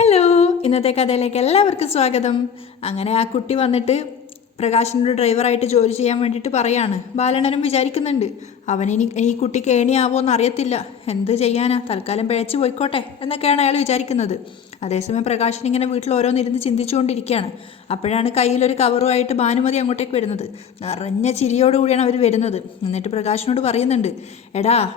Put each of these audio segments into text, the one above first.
Hello ഇന്നത്തെ കഥയിലേക്ക് എല്ലാവർക്കും സ്വാഗതം. അങ്ങനെ ആ കുട്ടി വന്നിട്ട് പ്രകാശിന്റെ ഡ്രൈവറായിട്ട് ജോലി ചെയ്യാൻ വേണ്ടിയിട്ട് പറയാണ്. ബാലണ്ണനും വിചാരിക്കുന്നുണ്ട് അവനിനി ഈ കുട്ടിക്ക് കേണിയാവോന്ന് അറിയത്തില്ല. എന്ത് ചെയ്യാനാ? തൽക്കാലം പിഴച്ചു പോയിക്കോട്ടെ എന്നൊക്കെയാണ് അയാൾ വിചാരിക്കുന്നത്. അതേസമയം പ്രകാശൻ ഇങ്ങനെ വീട്ടിൽ ഓരോന്നിരുന്ന് ചിന്തിച്ചുകൊണ്ടിരിക്കുകയാണ്. അപ്പോഴാണ് കയ്യിലൊരു കവറുമായിട്ട് ഭാനുമതി അങ്ങോട്ടേക്ക് വരുന്നത്. നിറഞ്ഞ ചിരിയോടുകൂടിയാണ് അവർ വരുന്നത്. എന്നിട്ട് പ്രകാശിനോട് പറയുന്നുണ്ട് എടാ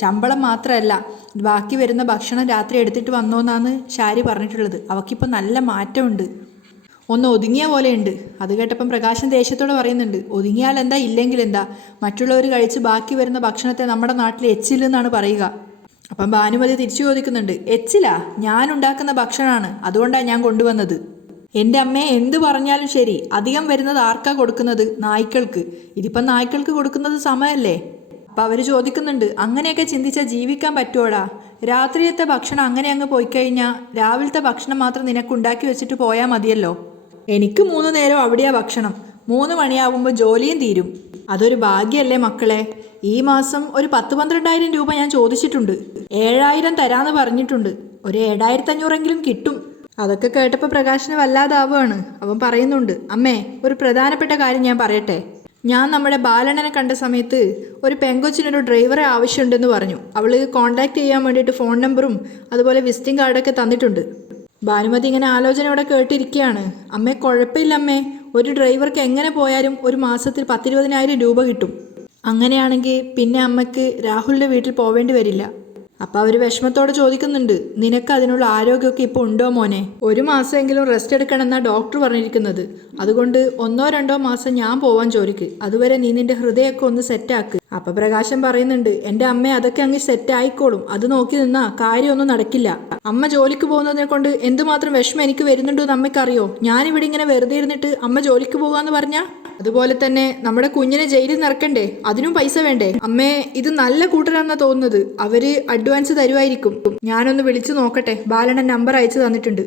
ശമ്പളം മാത്രമല്ല ബാക്കി വരുന്ന ഭക്ഷണം രാത്രി എടുത്തിട്ട് വന്നോന്നാണ് ഷാരി പറഞ്ഞിട്ടുള്ളത്. അവക്കിപ്പോൾ നല്ല മാറ്റമുണ്ട്. ഒന്ന് ഒതുങ്ങിയ പോലെയുണ്ട്. അത് കേട്ടപ്പം പ്രകാശൻ ദേഷ്യത്തോടെ പറയുന്നുണ്ട്. ഒതുങ്ങിയാൽ എന്താ ഇല്ലെങ്കിൽ എന്താ? മറ്റുള്ളവർ കഴിച്ച് ബാക്കി വരുന്ന ഭക്ഷണത്തെ നമ്മുടെ നാട്ടിൽ എച്ചില്ലെന്നാണ് പറയുക. അപ്പം ഭാനുമതി തിരിച്ചു ചോദിക്കുന്നുണ്ട്. എച്ചിലാ? ഞാൻ ഉണ്ടാക്കുന്ന ഭക്ഷണമാണ് അതുകൊണ്ടാണ് ഞാൻ കൊണ്ടുവന്നത്. എന്റെ അമ്മയെ എന്ത് പറഞ്ഞാലും ശരി. അധികം വരുന്നത് ആർക്കാ കൊടുക്കുന്നത്? നായ്ക്കൾക്ക്. ഇതിപ്പം നായ്ക്കൾക്ക് കൊടുക്കുന്നത് സമയല്ലേ? അപ്പം അവർ ചോദിക്കുന്നുണ്ട് അങ്ങനെയൊക്കെ ചിന്തിച്ചാൽ ജീവിക്കാൻ പറ്റുമോടാ രാത്രിയത്തെ ഭക്ഷണം അങ്ങനെ അങ്ങ് പോയി കഴിഞ്ഞാൽ രാവിലത്തെ ഭക്ഷണം മാത്രം നിനക്ക് ഉണ്ടാക്കി വെച്ചിട്ട് പോയാൽ മതിയല്ലോ? എനിക്ക് മൂന്ന് നേരം അവിടെയാ ഭക്ഷണം. മൂന്ന് മണിയാവുമ്പോൾ ജോലിയും തീരും. അതൊരു ഭാഗ്യമല്ലേ മക്കളെ? ഈ മാസം ഒരു പത്ത് പന്ത്രണ്ടായിരം രൂപ ഞാൻ ചോദിച്ചിട്ടുണ്ട്. ഏഴായിരം തരാന്ന് പറഞ്ഞിട്ടുണ്ട്. ഒരു ഏഴായിരത്തി അഞ്ഞൂറെങ്കിലും കിട്ടും. അതൊക്കെ കേട്ടപ്പോൾ പ്രകാശന് വല്ലാതാവുകയാണ് അവൻ പറയുന്നുണ്ട് അമ്മേ ഒരു പ്രധാനപ്പെട്ട കാര്യം ഞാൻ പറയട്ടെ. ഞാൻ നമ്മുടെ ബാലണ്ണനെ കണ്ട സമയത്ത് ഒരു പെങ്കൊച്ചിനൊരു ഡ്രൈവറെ ആവശ്യമുണ്ടെന്ന് പറഞ്ഞു. അവൾ കോൺടാക്ട് ചെയ്യാൻ വേണ്ടിയിട്ട് ഫോൺ നമ്പറും അതുപോലെ വിസിറ്റിംഗ് കാർഡൊക്കെ തന്നിട്ടുണ്ട്. ഭാനുമതി ഇങ്ങനെ ആലോചനയോടെ കേട്ടിരിക്കുകയാണ്. അമ്മേ കുഴപ്പമില്ല അമ്മേ. ഒരു ഡ്രൈവർക്ക് എങ്ങനെ പോയാലും ഒരു മാസത്തിൽ പത്തിരുപതിനായിരം രൂപ കിട്ടും. അങ്ങനെയാണെങ്കിൽ പിന്നെ അമ്മയ്ക്ക് രാഹുലിന്റെ വീട്ടിൽ പോവേണ്ടി വരില്ല. അപ്പോൾ അവർ വിഷമത്തോടെ ചോദിക്കുന്നുണ്ട് നിനക്ക് അതിനുള്ള ആരോഗ്യമൊക്കെ ഇപ്പോൾ ഉണ്ടോ മോനെ? ഒരു മാസമെങ്കിലും റെസ്റ്റ് എടുക്കണമെന്നാണ് ഡോക്ടർ പറഞ്ഞിരിക്കുന്നത്. അതുകൊണ്ട് ഒന്നോ രണ്ടോ മാസം ഞാൻ പോവാൻ ജോലിക്ക്. അതുവരെ നീ നിന്റെ ഹൃദയമൊക്കെ ഒന്ന് സെറ്റാക്ക് അപ്പൊ പ്രകാശം പറയുന്നുണ്ട് എന്റെ അമ്മ അതൊക്കെ അങ്ങ് സെറ്റ് ആയിക്കോളും. അത് നോക്കി നിന്നാ കാര്യമൊന്നും നടക്കില്ല. അമ്മ ജോലിക്ക് പോകുന്നതിനെ കൊണ്ട് എന്തുമാത്രം വിഷമം എനിക്ക് വരുന്നുണ്ടെന്ന് അമ്മയ്ക്കറിയോ? ഞാനിവിടെ ഇങ്ങനെ വെറുതെ ഇരുന്നിട്ട് അമ്മ ജോലിക്ക് പോകാന്ന് പറഞ്ഞാ? അതുപോലെ തന്നെ നമ്മുടെ കുഞ്ഞിനെ ജയിലിൽ നിറക്കണ്ടേ? അതിനും പൈസ വേണ്ടേ? അമ്മേ ഇത് നല്ല കൂട്ടരാന്നാ തോന്നുന്നത്. അവർ അഡ്വാൻസ് തരുമായിരിക്കും ഞാനൊന്ന് വിളിച്ചു നോക്കട്ടെ. ബാലണ്ണൻ നമ്പർ അയച്ചു തന്നിട്ടുണ്ട്.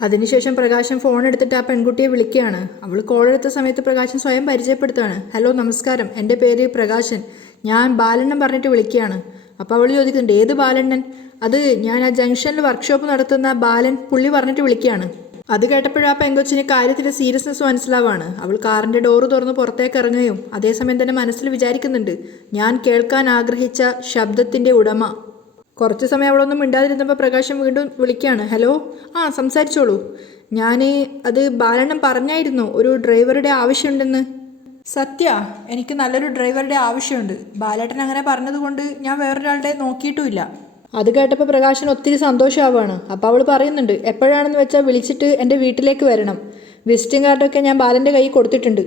അതിനുശേഷം പ്രകാശം ഫോൺ എടുത്തിട്ട് ആ പെൺകുട്ടിയെ വിളിക്കുകയാണ്. അവൾ കോൾ എടുത്ത സമയത്ത് പ്രകാശൻ സ്വയം പരിചയപ്പെടുത്തുകയാണ്. ഹലോ നമസ്കാരം. എന്റെ പേര് പ്രകാശൻ. ഞാൻ ബാലണ്ണൻ പറഞ്ഞിട്ട് വിളിക്കുകയാണ്. അപ്പോൾ അവൾ ചോദിക്കുന്നുണ്ട് ഏത് ബാലണ്ണൻ? അത് ഞാൻ ആ ജംഗ്ഷനിൽ വർക്ക്ഷോപ്പ് നടത്തുന്ന ബാലൻ പുള്ളി പറഞ്ഞിട്ട് വിളിക്കുകയാണ്. അത് കേട്ടപ്പോഴും ആ പെങ്കൊച്ചിന് കാര്യത്തിന്റെ സീരിയസ്നെസ് മനസ്സിലാവാണ്. അവൾ കാറിന്റെ ഡോറ് തുറന്ന് പുറത്തേക്ക് ഇറങ്ങുകയും അതേസമയം തന്നെ മനസ്സിൽ വിചാരിക്കുന്നുണ്ട് ഞാൻ കേൾക്കാൻ ആഗ്രഹിച്ച ശബ്ദത്തിന്റെ ഉടമ. കുറച്ച് സമയം അവളൊന്നും മിണ്ടാതിരുന്നപ്പോൾ പ്രകാശം വീണ്ടും വിളിക്കുകയാണ് ഹലോ? ആ സംസാരിച്ചോളൂ. ഞാൻ അത് ബാലണ്ണം പറഞ്ഞായിരുന്നു ഒരു ഡ്രൈവറുടെ ആവശ്യമുണ്ടെന്ന്. സത്യ എനിക്ക് നല്ലൊരു ഡ്രൈവറുടെ ആവശ്യമുണ്ട്. ബാലേട്ടൻ അങ്ങനെ പറഞ്ഞതുകൊണ്ട് ഞാൻ വേറൊരാളുടെ നോക്കിയിട്ടുമില്ല. അത് കേട്ടപ്പോൾ പ്രകാശൻ ഒത്തിരി സന്തോഷമാവുകയാണ് അപ്പോൾ അവൾ പറയുന്നുണ്ട് എപ്പോഴാണെന്ന് വെച്ചാൽ വിളിച്ചിട്ട് എന്റെ വീട്ടിലേക്ക് വരണം. വിസിറ്റിംഗ് കാർഡൊക്കെ ഞാൻ ബാലന്റെ കയ്യിൽ കൊടുത്തിട്ടുണ്ട്.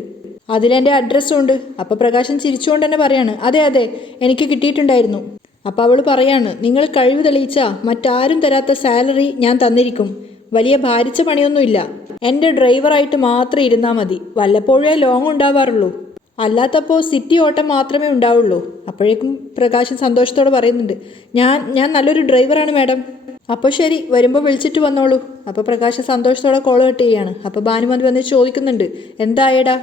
അതിലെന്റെ അഡ്രസ്സും ഉണ്ട് അപ്പോൾ പ്രകാശൻ ചിരിച്ചുകൊണ്ട് തന്നെ പറയാണ് അതെ അതെ എനിക്ക് കിട്ടിയിട്ടുണ്ടായിരുന്നു. അപ്പോൾ അവൾ പറയാണ് നിങ്ങൾ കഴിവ് തെളിയിച്ച മറ്റാരും തരാത്ത സാലറി ഞാൻ തന്നിരിക്കും. വലിയ ഭാരിച്ച പണിയൊന്നുമില്ല. എന്റെ ഡ്രൈവറായിട്ട് മാത്രം ഇരുന്നാൽ മതി. വല്ലപ്പോഴേ ലോങ് ഉണ്ടാവാറുള്ളൂ. അല്ലാത്തപ്പോൾ സിറ്റി ഓട്ടം മാത്രമേ ഉണ്ടാവുള്ളൂ. അപ്പോഴേക്കും പ്രകാശൻ സന്തോഷത്തോടെ പറയുന്നുണ്ട് ഞാൻ ഞാൻ നല്ലൊരു ഡ്രൈവറാണ് മാഡം. അപ്പോൾ ശരി വരുമ്പോൾ വിളിച്ചിട്ട് വന്നോളൂ. അപ്പോൾ പ്രകാശൻ സന്തോഷത്തോടെ കോൾ കട്ട് ചെയ്യാണ്. അപ്പോൾ ഭാനുമതി വന്ന് ചോദിക്കുന്നുണ്ട് എന്തായടാ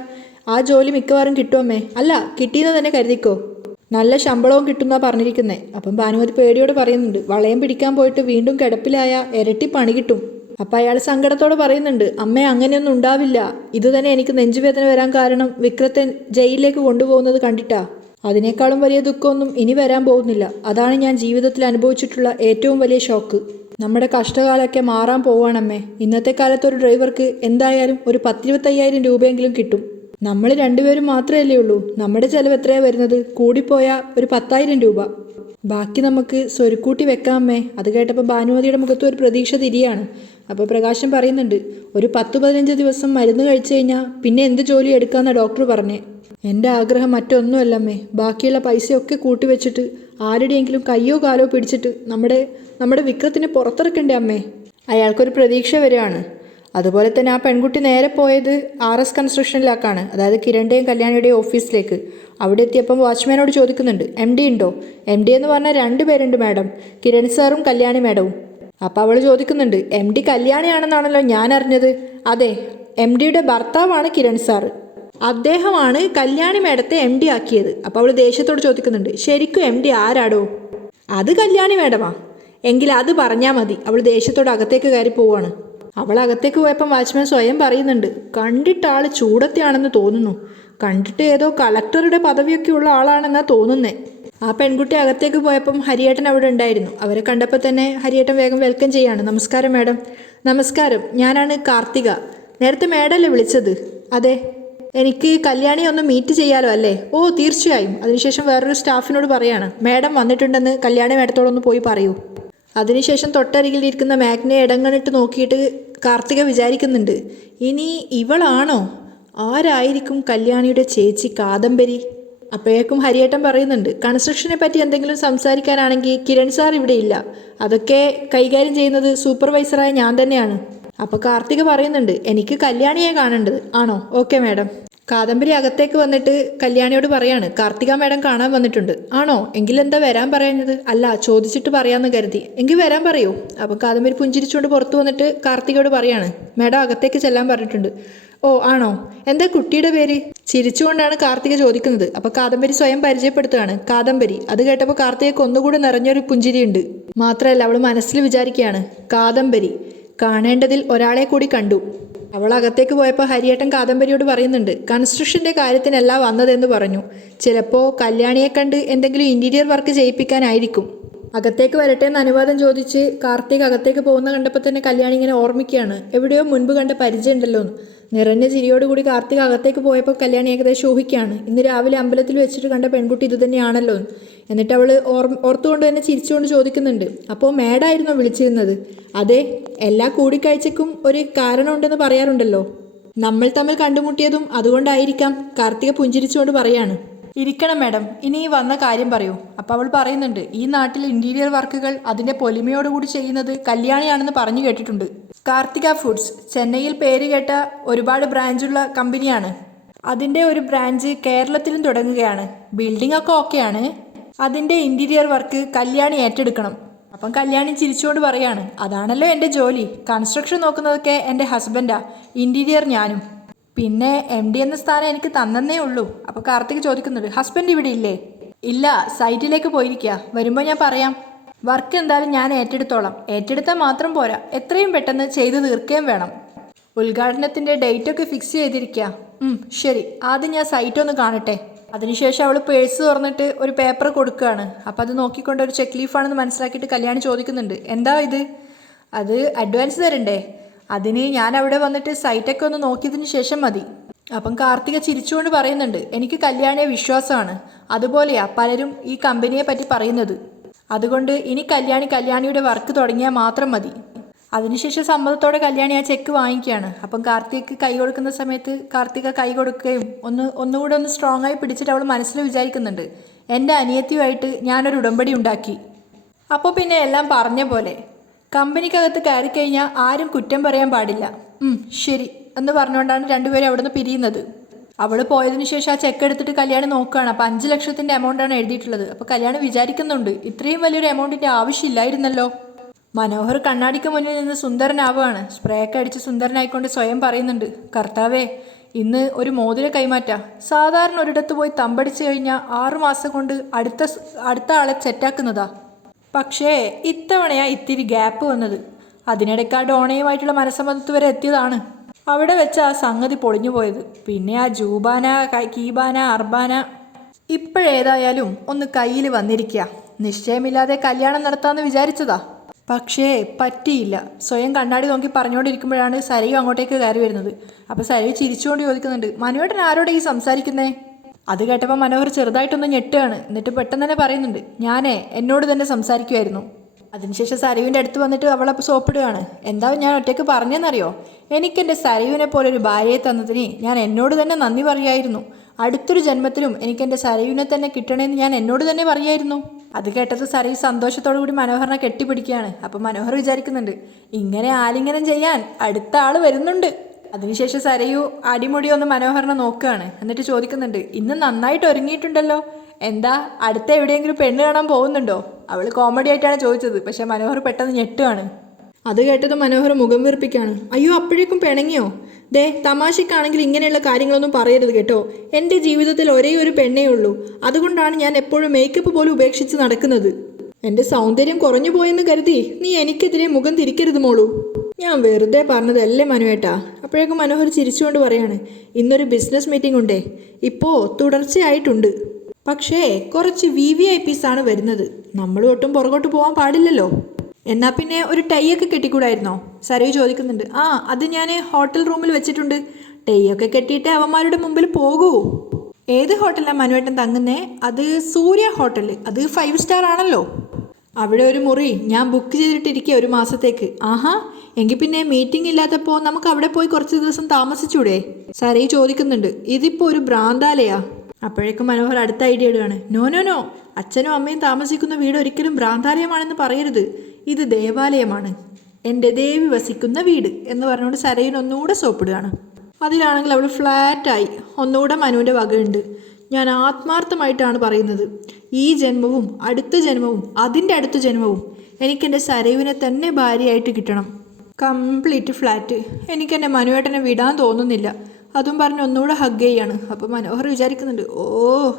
ആ ജോലി മിക്കവാറും കിട്ടുമമ്മേ അല്ല കിട്ടിയെന്ന് തന്നെ കരുതിക്കോ. നല്ല ശമ്പളവും കിട്ടുന്നാ പറഞ്ഞിരിക്കുന്നേ. അപ്പം ഭാനുമതി പേടിയോട് പറയുന്നുണ്ട് വളയം പിടിക്കാൻ പോയിട്ട് വീണ്ടും കിടപ്പിലായ ഇരട്ടി പണി കിട്ടും. അപ്പം അയാൾ സങ്കടത്തോടെ പറയുന്നുണ്ട് അമ്മ അങ്ങനെയൊന്നും ഉണ്ടാവില്ല. ഇത് തന്നെ എനിക്ക് നെഞ്ചുവേദന വരാൻ കാരണം വിക്രത്തെ ജയിലിലേക്ക് കൊണ്ടുപോകുന്നത് കണ്ടിട്ടാ. അതിനേക്കാളും വലിയ ദുഃഖമൊന്നും ഇനി വരാൻ പോകുന്നില്ല. അതാണ് ഞാൻ ജീവിതത്തിൽ അനുഭവിച്ചിട്ടുള്ള ഏറ്റവും വലിയ ഷോക്ക്. നമ്മുടെ കഷ്ടകാലമൊക്കെ മാറാൻ പോവാണമ്മേ. ഇന്നത്തെ കാലത്ത് ഒരു ഡ്രൈവർക്ക് എന്തായാലും ഒരു പത്തിരുപത്തയ്യായിരം രൂപയെങ്കിലും കിട്ടും. നമ്മൾ രണ്ടുപേരും മാത്രമല്ലേ ഉള്ളൂ. നമ്മുടെ ചെലവ് എത്രയാ വരുന്നത്? കൂടിപ്പോയാൽ ഒരു പത്തായിരം രൂപ. ബാക്കി നമുക്ക് സ്വരുക്കൂട്ടി വെക്കാമേ അത് കേട്ടപ്പോൾ ഭാനുമതിയുടെ മുഖത്ത് ഒരു പ്രതീക്ഷ തിരിയാണ്. അപ്പോൾ പ്രകാശൻ പറയുന്നുണ്ട് ഒരു പത്ത് പതിനഞ്ച് ദിവസം മരുന്ന് കഴിച്ചു കഴിഞ്ഞാൽ പിന്നെ എന്ത് ജോലി എടുക്കാമെന്ന ഡോക്ടർ പറഞ്ഞേ. എന്റെ ആഗ്രഹം മറ്റൊന്നുമല്ലമ്മേ ബാക്കിയുള്ള പൈസയൊക്കെ കൂട്ടിവെച്ചിട്ട് ആരുടെയെങ്കിലും കയ്യോ കാലോ പിടിച്ചിട്ട് നമ്മുടെ നമ്മുടെ വിക്രത്തിനെ പുറത്തിറക്കണ്ടേ അമ്മേ? അയാൾക്കൊരു പ്രതീക്ഷ വരികയാണ്. അതുപോലെ തന്നെ ആ പെൺകുട്ടി നേരെ പോയത് ആർ എസ് കൺസ്ട്രക്ഷനിലേക്കാണ് അതായത് കിരണിന്റെയും കല്യാണിയുടെയും ഓഫീസിലേക്ക് അവിടെ എത്തിയപ്പം വാച്ച്മാനോട് ചോദിക്കുന്നുണ്ട് എം ഡി ഉണ്ടോ? എം ഡി എന്ന് പറഞ്ഞാൽ രണ്ട് പേരുണ്ട് മാഡം. കിരൺ സാറും കല്യാണി മാഡവും. അപ്പോൾ അവൾ ചോദിക്കുന്നുണ്ട് എം ഡി കല്യാണിയാണെന്നാണല്ലോ ഞാൻ അറിഞ്ഞത്? അതെ എം ഡിയുടെ ഭർത്താവാണ് കിരൺ സാർ. അദ്ദേഹമാണ് കല്യാണി മാഡത്തെ എം ഡി ആക്കിയത്. അപ്പോൾ അവൾ ദേഷ്യത്തോട് ചോദിക്കുന്നുണ്ട് ശരിക്കും എം ഡി ആരാടോ? അത് കല്യാണി മാഡമാ. എങ്കിൽ അത് പറഞ്ഞാൽ മതി. അവൾ ദേഷ്യത്തോട് അകത്തേക്ക് കയറി പോവാണ്. അവൾ അകത്തേക്ക് പോയപ്പം വാച്ച്മാൻ സ്വയം പറയുന്നുണ്ട് കണ്ടിട്ട് ആൾ ചൂടത്തെയാണെന്ന് തോന്നുന്നു. കണ്ടിട്ട് ഏതോ കളക്ടറുടെ പദവിയൊക്കെ ഉള്ള ആളാണെന്നാ തോന്നുന്നേ. ആ പെൺകുട്ടി അകത്തേക്ക് പോയപ്പം ഹരിയേട്ടൻ അവിടെ ഉണ്ടായിരുന്നു. അവരെ കണ്ടപ്പോൾ തന്നെ ഹരിയേട്ടൻ വേഗം വെൽക്കം ചെയ്യാണ്. നമസ്കാരം മാഡം. നമസ്കാരം ഞാനാണ് കാർത്തിക. നേരത്തെ മാഡല്ലേ വിളിച്ചത്? അതെ. എനിക്ക് കല്യാണി ഒന്ന് മീറ്റ് ചെയ്യാലോ അല്ലേ? ഓ തീർച്ചയായും. അതിനുശേഷം വേറൊരു സ്റ്റാഫിനോട് പറയാണ് മാഡം വന്നിട്ടുണ്ടെന്ന് കല്യാണി മാഡത്തോടൊന്ന് പോയി പറയൂ. അതിനുശേഷം തൊട്ടരികിലിരിക്കുന്ന മാഗ്നെ ഇടങ്ങണിട്ട് നോക്കിയിട്ട് കാർത്തിക വിചാരിക്കുന്നുണ്ട് ഇനി ഇവളാണോ? ആരായിരിക്കും കല്യാണിയുടെ ചേച്ചി കാദംബരി? അപ്പോഴേക്കും ഹരിയേട്ടൻ പറയുന്നുണ്ട് കൺസ്ട്രക്ഷനെ പറ്റി എന്തെങ്കിലും സംസാരിക്കാനാണെങ്കിൽ കിരൺ സാർ ഇവിടെ ഇല്ല. അതൊക്കെ കൈകാര്യം ചെയ്യുന്നത് സൂപ്പർവൈസറായ ഞാൻ തന്നെയാണ്. അപ്പോൾ കാർത്തിക പറയുന്നുണ്ട് എനിക്ക് കല്യാണിയെ കാണേണ്ടത്. ആണോ? Okay madam. കാദംബരി അകത്തേക്ക് വന്നിട്ട് കല്യാണിയോട് പറയാണ് കാർത്തിക മാഡം കാണാൻ വന്നിട്ടുണ്ട്. ആണോ? എങ്കിലെന്താ വരാൻ പറയുന്നത് അല്ല ചോദിച്ചിട്ട് പറയാമെന്ന് കരുതി. എങ്കിൽ വരാൻ പറയൂ. അപ്പോൾ കാദംബരി പുഞ്ചിരിച്ചുകൊണ്ട് പുറത്തു വന്നിട്ട് കാർത്തികയോട് പറയാണ് മാഡം അകത്തേക്ക് ചെല്ലാൻ പറഞ്ഞിട്ടുണ്ട്. ഓ ആണോ? എന്താ കുട്ടിയുടെ പേര്? ചിരിച്ചുകൊണ്ടാണ് കാർത്തിക ചോദിക്കുന്നത്. അപ്പോൾ കാദംബരി സ്വയം പരിചയപ്പെടുത്തുകയാണ് കാദംബരി അത് കേട്ടപ്പോൾ കാർത്തികയ്ക്ക് ഒന്നുകൂടി നിറഞ്ഞൊരു പുഞ്ചിരിയുണ്ട്. മാത്രമല്ല അവൾ മനസ്സിൽ വിചാരിക്കുകയാണ് കാദംബരി കാണേണ്ടതിൽ ഒരാളെ കൂടി കണ്ടു. അവൾ അകത്തേക്ക് പോയപ്പോൾ ഹരിയേട്ടൻ കാദംബരിയോട് പറയുന്നുണ്ട് കൺസ്ട്രക്ഷന്റെ കാര്യത്തിനല്ല വന്നതെന്ന് പറഞ്ഞു. ചിലപ്പോൾ കല്യാണിയെ കണ്ട് എന്തെങ്കിലും ഇന്റീരിയർ വർക്ക് ചെയ്യിപ്പിക്കാനായിരിക്കും. അകത്തേക്ക് വരട്ടെ എന്ന് അനുവാദം ചോദിച്ച് കാർത്തിക് അകത്തേക്ക് പോകുന്ന കണ്ടപ്പോൾ തന്നെ കല്യാണി ഇങ്ങനെ ഓർമ്മിക്കുകയാണ്. എവിടെയോ മുൻപ് കണ്ട പരിചയമുണ്ടല്ലോ എന്ന്. നിറഞ്ഞ ചിരിയോടുകൂടി കാർത്തിക് അകത്തേക്ക് പോയപ്പോൾ കല്യാണി ഏകദേശം ഊഹിക്കുകയാണ്. ഇന്ന് രാവിലെ അമ്പലത്തിൽ വെച്ചിട്ട് കണ്ട പെൺകുട്ടി ഇത് തന്നെയാണല്ലോ എന്നിട്ട് അവൾ ഓർ ഓർത്തുകൊണ്ട് തന്നെ ചിരിച്ചുകൊണ്ട് ചോദിക്കുന്നുണ്ട്. അപ്പോൾ മേഡായിരുന്നോ വിളിച്ചിരുന്നത്? അതെ എല്ലാ കൂടിക്കാഴ്ചക്കും ഒരു കാരണമുണ്ടെന്ന് പറയാറുണ്ടല്ലോ. നമ്മൾ തമ്മിൽ കണ്ടുമുട്ടിയതും അതുകൊണ്ടായിരിക്കാം കാർത്തിക പുഞ്ചിരിച്ചുകൊണ്ട് പറയാണ്. ഇരിക്കണം മാഡം. ഇനി ഈ വന്ന കാര്യം പറയൂ. അപ്പം അവൾ പറയുന്നുണ്ട് ഈ നാട്ടിൽ ഇന്റീരിയർ വർക്കുകൾ അതിന്റെ പൊലിമയോടുകൂടി ചെയ്യുന്നത് കല്യാണിയാണെന്ന് പറഞ്ഞു കേട്ടിട്ടുണ്ട്. കാർത്തിക ഫുഡ്സ് ചെന്നൈയിൽ പേര് കേട്ട ഒരുപാട് ബ്രാഞ്ചുള്ള കമ്പനിയാണ്. അതിന്റെ ഒരു ബ്രാഞ്ച് കേരളത്തിലും തുടങ്ങുകയാണ്. ബിൽഡിംഗ് ഒക്കെ ഓക്കെയാണ്. അതിന്റെ ഇന്റീരിയർ വർക്ക് കല്യാണി ഏറ്റെടുക്കണം. അപ്പം കല്യാണി ചിരിച്ചുകൊണ്ട് പറയാണ് അതാണല്ലോ എന്റെ ജോലി. കൺസ്ട്രക്ഷൻ നോക്കുന്നതൊക്കെ എന്റെ ഹസ്ബൻഡാ ഇന്റീരിയർ ഞാനും. പിന്നെ എം ഡി എന്ന സ്ഥാനം എനിക്ക് തന്നേ ഉള്ളൂ. അപ്പോൾ കാർത്തിക് ചോദിക്കുന്നുണ്ട് ഹസ്ബൻഡ് ഇവിടെ ഇല്ലേ? ഇല്ല സൈറ്റിലേക്ക് പോയിരിക്കുക വരുമ്പോൾ ഞാൻ പറയാം. വർക്ക് എന്തായാലും ഞാൻ ഏറ്റെടുത്തോളാം. ഏറ്റെടുത്താൽ മാത്രം പോരാ. എത്രയും പെട്ടെന്ന് ചെയ്തു തീർക്കുകയും വേണം. ഉദ്ഘാടനത്തിന്റെ ഡേറ്റ് ഒക്കെ ഫിക്സ് ചെയ്തിരിക്കുക ശരി. ആദ്യം ഞാൻ സൈറ്റ് ഒന്ന് കാണട്ടെ. അതിനുശേഷം അവൾ പേഴ്സ് തുറന്നിട്ട് ഒരു പേപ്പർ കൊടുക്കുകയാണ് അപ്പം അത് നോക്കിക്കൊണ്ട് ഒരു ചെക്ക് ലീഫാണെന്ന് മനസ്സിലാക്കിയിട്ട് കല്യാണി ചോദിക്കുന്നുണ്ട്. എന്താ ഇത്? അത് അഡ്വാൻസ് തരണ്ടേ? അതിന് ഞാൻ അവിടെ വന്നിട്ട് സൈറ്റൊക്കെ ഒന്ന് നോക്കിയതിന് ശേഷം മതി. അപ്പം കാർത്തിക ചിരിച്ചുകൊണ്ട് പറയുന്നുണ്ട് എനിക്ക് കല്യാണിയെ വിശ്വാസമാണ്. അതുപോലെയാ പലരും ഈ കമ്പനിയെ പറ്റി പറയുന്നത്. അതുകൊണ്ട് ഇനി കല്യാണി കല്യാണിയുടെ വർക്ക് തുടങ്ങിയാൽ മാത്രം മതി. അതിനുശേഷം സമ്മതത്തോടെ കല്യാണി ആ ചെക്ക് വാങ്ങിക്കുകയാണ്. അപ്പം കാർത്തിക് കൈ കൊടുക്കുന്ന സമയത്ത് കാർത്തിക കൈ കൊടുക്കുകയും ഒന്ന് ഒന്നുകൂടെ ഒന്ന് സ്ട്രോങ് ആയി പിടിച്ചിട്ട് അവൾ മനസ്സിൽ വിചാരിക്കുന്നുണ്ട് എന്റെ അനിയത്തിയുമായിട്ട് ഞാനൊരു ഉടമ്പടി ഉണ്ടാക്കി. അപ്പോൾ പിന്നെ എല്ലാം പറഞ്ഞ പോലെ കമ്പനിക്കകത്ത് കയറി കഴിഞ്ഞാൽ ആരും കുറ്റം പറയാൻ പാടില്ല. ശരി. എന്ന് പറഞ്ഞുകൊണ്ടാണ് രണ്ടുപേരും അവിടുന്ന് പിരിയുന്നത്. അവൾ പോയതിനു ശേഷം ആ ചെക്ക് എടുത്തിട്ട് കല്യാണം നോക്കുകയാണ്. അപ്പം അഞ്ച് ലക്ഷത്തിന്റെ എമൗണ്ടാണ് എഴുതിയിട്ടുള്ളത്. അപ്പോൾ കല്യാണം വിചാരിക്കുന്നുണ്ട്. ഇത്രയും വലിയൊരു എമൗണ്ടിന്റെ ആവശ്യമില്ലായിരുന്നല്ലോ. മനോഹർ കണ്ണാടിക്ക് മുന്നിൽ നിന്ന് സുന്ദരനാവുകയാണ്. സ്പ്രേ ഒക്കെ അടിച്ച് സുന്ദരനായിക്കൊണ്ട് സ്വയം പറയുന്നുണ്ട്. കർത്താവേ ഇന്ന് ഒരു മോതിര കൈമാറ്റ. സാധാരണ ഒരിടത്ത് പോയി തമ്പടിച്ചു കഴിഞ്ഞാൽ ആറുമാസം കൊണ്ട് അടുത്ത അടുത്ത ആളെ സെറ്റാക്കുന്നതാ പക്ഷേ ഇത്തവണയാണ് ഇത്തിരി ഗ്യാപ്പ് വന്നത്. അതിനിടയ്ക്ക് ആ ഡോണയുമായിട്ടുള്ള മനസ്സമ്മതത്ത് വരെ എത്തിയതാണ്. അവിടെ വെച്ച് ആ സംഗതി പൊളിഞ്ഞു പോയത്. പിന്നെ ആ ജൂബാന കീബാന അർബാന. ഇപ്പോഴേതായാലും ഒന്ന് കയ്യിൽ വന്നിരിക്കുക നിശ്ചയമില്ലാതെ കല്യാണം നടത്താമെന്ന് വിചാരിച്ചതാ. പക്ഷേ പറ്റിയില്ല. സ്വയം കണ്ണാടി നോക്കി പറഞ്ഞുകൊണ്ടിരിക്കുമ്പോഴാണ് സരയു അങ്ങോട്ടേക്ക് കയറി വരുന്നത്. അപ്പോൾ സരയു ചിരിച്ചുകൊണ്ട് ചോദിക്കുന്നുണ്ട് മനുവേട്ടൻ ആരോടെ ഈ സംസാരിക്കുന്നേ? അത് കേട്ടപ്പോൾ മനോഹർ ചെറുതായിട്ടൊന്ന് ഞെട്ടുകയാണ്. എന്നിട്ട് പെട്ടെന്ന് തന്നെ പറയുന്നുണ്ട് ഞാനേ എന്നോട് തന്നെ സംസാരിക്കുമായിരുന്നു അതിനുശേഷം സരയുവിന്റെ അടുത്ത് വന്നിട്ട് അവളെ സോപ്പിടുകയാണ്. എന്താ ഞാൻ ഒറ്റയ്ക്ക് പറഞ്ഞെന്നറിയോ? എനിക്കെന്റെ സരയുവിനെ പോലെ ഒരു ഭാര്യയെ തന്നതിന് ഞാൻ എന്നോട് തന്നെ നന്ദി പറയായിരുന്നു. അടുത്തൊരു ജന്മത്തിലും എനിക്കെന്റെ സരയുവിനെ തന്നെ കിട്ടണമെന്ന് ഞാൻ എന്നോട് തന്നെ പറയായിരുന്നു. അത് കേട്ടത് സരയു സന്തോഷത്തോടു കൂടി മനോഹറിനെ കെട്ടിപ്പിടിക്കുകയാണ്. അപ്പം മനോഹർ വിചാരിക്കുന്നുണ്ട് ഇങ്ങനെ ആലിംഗനം ചെയ്യാൻ അടുത്ത ആൾ വരുന്നുണ്ട്. അതിനുശേഷം സരയു അടിമുടി ഒന്ന് മനോഹരനെ നോക്കുകയാണ്. എന്നിട്ട് ചോദിക്കുന്നുണ്ട് ഇന്ന് നന്നായിട്ട് ഒരുങ്ങിയിട്ടുണ്ടല്ലോ. എന്താ അടുത്ത എവിടെയെങ്കിലും പെണ്ണ് കാണാൻ പോകുന്നുണ്ടോ? അവൾ കോമഡി ആയിട്ടാണ് ചോദിച്ചത് പക്ഷെ മനോഹർ പെട്ടെന്ന് ഞെട്ടുകയാണ് അത് കേട്ടത് മനോഹർ മുഖം വീർപ്പിക്കാണ് അയ്യോ അപ്പോഴേക്കും പിണങ്ങിയോ? ദേ തമാശക്കാണെങ്കിൽ ഇങ്ങനെയുള്ള കാര്യങ്ങളൊന്നും പറയരുത് കേട്ടോ. എന്റെ ജീവിതത്തിൽ ഒരേ ഒരു പെണ്ണേ ഉള്ളൂ. അതുകൊണ്ടാണ് ഞാൻ എപ്പോഴും മേക്കപ്പ് പോലും ഉപേക്ഷിച്ച് നടക്കുന്നത്. എന്റെ സൗന്ദര്യം കുറഞ്ഞു പോയെന്ന് കരുതി നീ എനിക്കെതിരെ മുഖം തിരിക്കരുത് മോളൂ. ഞാൻ വെറുതെ പറഞ്ഞതല്ലേ മനുവേട്ടാ? അപ്പോഴേക്കും മനോഹർ ചിരിച്ചുകൊണ്ട് പറയാണ് ഇന്നൊരു ബിസിനസ് മീറ്റിംഗ് ഉണ്ടേ. ഇപ്പോൾ തുടർച്ചയായിട്ടുണ്ട്. പക്ഷേ കുറച്ച് വി വി ഐ പീസ് ആണ് വരുന്നത്. നമ്മൾ ഒട്ടും പുറകോട്ട് പോകാൻ പാടില്ലല്ലോ. എന്നാൽ പിന്നെ ഒരു ടൈയൊക്കെ കെട്ടിക്കൂടായിരുന്നോ? സരയു ചോദിക്കുന്നുണ്ട് ആ അത് ഞാൻ ഹോട്ടൽ റൂമിൽ വെച്ചിട്ടുണ്ട്. ടൈയൊക്കെ കെട്ടിയിട്ട് അവന്മാരുടെ മുമ്പിൽ പോകൂ. ഏത് ഹോട്ടലാണ് മനുവേട്ടൻ തങ്ങുന്നേ? അത് സൂര്യ ഹോട്ടൽ അത് ഫൈവ് സ്റ്റാർ ആണല്ലോ. അവിടെ ഒരു മുറി ഞാൻ ബുക്ക് ചെയ്തിട്ടിരിക്കുക ഒരു മാസത്തേക്ക്. ആഹാ എങ്കിൽ പിന്നെ മീറ്റിംഗ് ഇല്ലാത്തപ്പോൾ നമുക്ക് അവിടെ പോയി കുറച്ച് ദിവസം താമസിച്ചൂടെ? സരയി ചോദിക്കുന്നുണ്ട്. ഇതിപ്പോൾ ഒരു ഭ്രാന്താലയാ. അപ്പോഴേക്കും മനോഹർ അടുത്ത ഐഡിയ ഇടുകയാണ്. No no no. അച്ഛനും അമ്മയും താമസിക്കുന്ന വീട് ഒരിക്കലും ഭ്രാന്താലയമാണെന്ന് പറയരുത്. ഇത് ദേവാലയമാണ്. എന്റെ ദേവി വസിക്കുന്ന വീട് എന്ന് പറഞ്ഞുകൊണ്ട് സരയിന് ഒന്നുകൂടെ സോപ്പിടുകയാണ്. അതിലാണെങ്കിൽ അവൾ ഫ്ലാറ്റായി ഒന്നുകൂടെ മനുവിന്റെ വകയുണ്ട്. ഞാൻ ആത്മാർത്ഥമായിട്ടാണ് പറയുന്നത്. ഈ ജന്മവും അടുത്ത ജന്മവും അതിന്റെ അടുത്ത ജന്മവും എനിക്കെന്റെ സരയുവിനെ തന്നെ ഭാര്യയായിട്ട് കിട്ടണം. Complete flat. എനിക്കെന്റെ മനുവേട്ടനെ വിടാൻ തോന്നുന്നില്ല. അതും പറഞ്ഞ് ഒന്നുകൂടെ ഹഗ് ചെയ്യാണ്. അപ്പോൾ മനോഹർ വിചാരിക്കുന്നുണ്ട് ഓ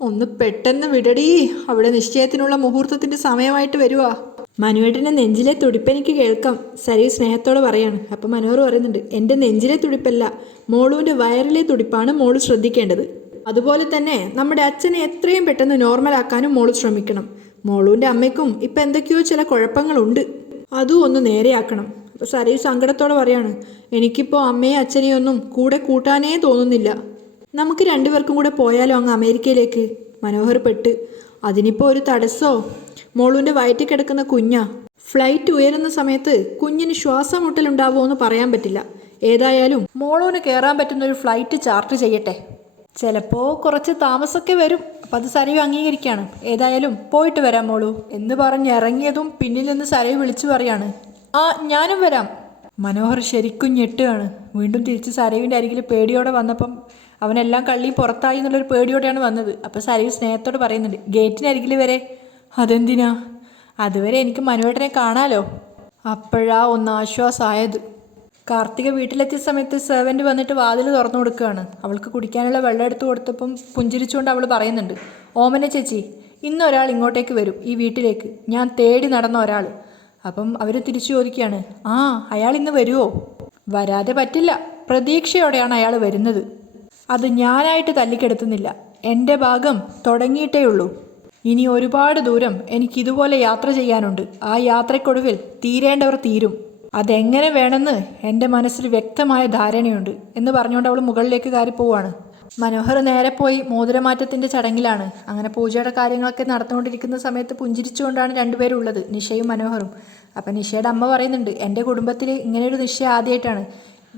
ഒന്ന് പെട്ടെന്ന് വിടടി. അവിടെ നിശ്ചയത്തിനുള്ള മുഹൂർത്തത്തിന്റെ സമയമായിട്ട് വരുവാ. മനുവേട്ടന്റെ നെഞ്ചിലെ തുടിപ്പ് എനിക്ക് കേൾക്കാം. സരി സ്നേഹത്തോടെ പറയാണ്. അപ്പം മനോഹർ പറയുന്നുണ്ട് എന്റെ നെഞ്ചിലെ തുടിപ്പല്ല മോളുവിന്റെ വയറിലെ തുടിപ്പാണ് മോൾ ശ്രദ്ധിക്കേണ്ടത്. അതുപോലെ തന്നെ നമ്മുടെ അച്ഛനെ എത്രയും പെട്ടെന്ന് നോർമലാക്കാനും മോൾ ശ്രമിക്കണം. മോളുവിന്റെ അമ്മയ്ക്കും ഇപ്പം എന്തൊക്കെയോ ചില കുഴപ്പങ്ങളുണ്ട്. അതും ഒന്ന് നേരെയാക്കണം. അപ്പോൾ സരയു സങ്കടത്തോടെ പറയാണ് എനിക്കിപ്പോൾ അമ്മയെ അച്ഛനെയൊന്നും കൂടെ കൂട്ടാനേ തോന്നുന്നില്ല. നമുക്ക് രണ്ടുപേർക്കും കൂടെ പോയാലോ അങ്ങ് അമേരിക്കയിലേക്ക്? മനോഹർ പെട്ട് അതിനിപ്പോൾ ഒരു തടസ്സോ? മോളുവിന്റെ വയറ്റിൽ കിടക്കുന്ന കുഞ്ഞാ ഫ്ലൈറ്റ് ഉയരുന്ന സമയത്ത് കുഞ്ഞിന് ശ്വാസം മുട്ടലുണ്ടാവുമോ എന്ന് പറയാൻ പറ്റില്ല. ഏതായാലും മോളൂന് കയറാൻ പറ്റുന്ന ഒരു ഫ്ലൈറ്റ് ചാർട്ട് ചെയ്യട്ടെ. ചിലപ്പോൾ കുറച്ച് താമസമൊക്കെ വരും. അപ്പം അത് സരയു അംഗീകരിക്കുകയാണ്. ഏതായാലും പോയിട്ട് വരാം മോളൂ. എന്ന് പറഞ്ഞ് ഇറങ്ങിയതും പിന്നിൽ നിന്ന് സരയു വിളിച്ചു പറയാണ്. ആ ഞാനും വരാം. മനോഹർ ശരിക്കും ഞെട്ടുകയാണ്. വീണ്ടും തിരിച്ച് സരയുവിന്റെ അരികിൽ പേടിയോടെ വന്നപ്പം അവനെല്ലാം കള്ളിയും പുറത്തായി എന്നുള്ളൊരു പേടിയോടെയാണ് വന്നത്. അപ്പോൾ സരയു സ്നേഹത്തോട് പറയുന്നുണ്ട് ഗേറ്റിനരികിൽ വരെ. അതെന്തിനാ? അതുവരെ എനിക്ക് മനുവേട്ടനെ കാണാലോ. അപ്പോഴാ ഒന്ന് ആശ്വാസമായത് കാർത്തിക വീട്ടിലെത്തിയ സമയത്ത് സെർവന്റ് വന്നിട്ട് വാതിൽ തുറന്നു കൊടുക്കുകയാണ്. അവൾക്ക് കുടിക്കാനുള്ള വെള്ളം എടുത്തു കൊടുത്തപ്പം പുഞ്ചിരിച്ചുകൊണ്ട് അവൾ പറയുന്നുണ്ട് ഓമന ചേച്ചി ഇന്ന് ഒരാൾ ഇങ്ങോട്ടേക്ക് വരും ഈ വീട്ടിലേക്ക്. ഞാൻ തേടി നടന്ന ഒരാൾ. അപ്പം അവർ തിരിച്ചു ചോദിക്കുകയാണ് ആ അയാൾ ഇന്ന് വരുമോ വരാതെ പറ്റില്ല. പ്രതീക്ഷയോടെയാണ് അയാൾ വരുന്നത്. അത് ഞാനായിട്ട് തല്ലിക്കെടുത്തുന്നില്ല. എന്റെ ഭാഗം തുടങ്ങിയിട്ടേ ഉള്ളൂ. ഇനി ഒരുപാട് ദൂരം എനിക്കിതുപോലെ യാത്ര ചെയ്യാനുണ്ട്. ആ യാത്രയ്ക്കൊടുവിൽ തീരേണ്ടവർ തീരും. അതെങ്ങനെ വേണമെന്ന് എന്റെ മനസ്സിൽ വ്യക്തമായ ധാരണയുണ്ട് എന്ന് പറഞ്ഞുകൊണ്ട് അവൾ മുകളിലേക്ക് കയറി പോവാണ്. മനോഹർ നേരെ പോയി മോതിരമാറ്റത്തിന്റെ ചടങ്ങിലാണ്. അങ്ങനെ പൂജയുടെ കാര്യങ്ങളൊക്കെ നടന്നുകൊണ്ടിരിക്കുന്ന സമയത്ത് പുഞ്ചിരിച്ചുകൊണ്ടാണ് രണ്ടുപേരും ഉള്ളത് നിഷയും മനോഹറും. അപ്പം നിഷയുടെ അമ്മ പറയുന്നുണ്ട് എന്റെ കുടുംബത്തിൽ ഇങ്ങനെയൊരു നിഷ ആദ്യമായിട്ടാണ്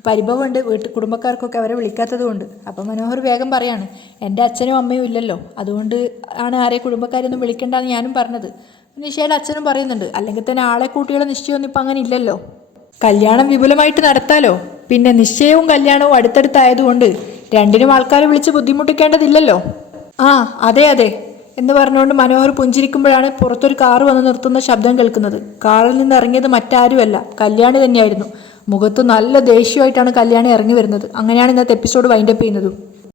പരിഭവമുണ്ട് വീട്ടിൽ കുടുംബക്കാർക്കൊക്കെ അവരെ വിളിക്കാത്തത് കൊണ്ട് അപ്പം മനോഹർ വേഗം പറയാണ് എന്റെ അച്ഛനും അമ്മയും ഇല്ലല്ലോ. അതുകൊണ്ട് ആണ് ആരെ കുടുംബക്കാരൊന്നും വിളിക്കേണ്ടെന്ന് ഞാനും പറഞ്ഞത്. നിഷയുടെ അച്ഛനും പറയുന്നുണ്ട് അല്ലെങ്കിൽ തന്നെ ആളെ കൂട്ടിയുള്ള നിശ്ചയമൊന്നും ഇപ്പം അങ്ങനെ ഇല്ലല്ലോ. കല്യാണം വിപുലമായിട്ട് നടത്താലോ? പിന്നെ നിശ്ചയവും കല്യാണവും അടുത്തടുത്തായതുകൊണ്ട് രണ്ടിനും ആൾക്കാരെ വിളിച്ച് ബുദ്ധിമുട്ടിക്കേണ്ടതില്ലല്ലോ? ആ അതെ അതെ എന്ന് പറഞ്ഞുകൊണ്ട് മനോഹർ പുഞ്ചിരിക്കുമ്പോഴാണ് പുറത്തൊരു കാറ് വന്ന് നിർത്തുന്ന ശബ്ദം കേൾക്കുന്നത്. കാറിൽ നിന്ന് ഇറങ്ങിയത് മറ്റാരുമല്ല കല്യാണി തന്നെയായിരുന്നു. മുഖത്ത് നല്ല ദേഷ്യമായിട്ടാണ് കല്യാണി ഇറങ്ങി വരുന്നത്. അങ്ങനെയാണ് ഇന്നത്തെ എപ്പിസോഡ് വൈൻഡപ്പ് ചെയ്യുന്നത്.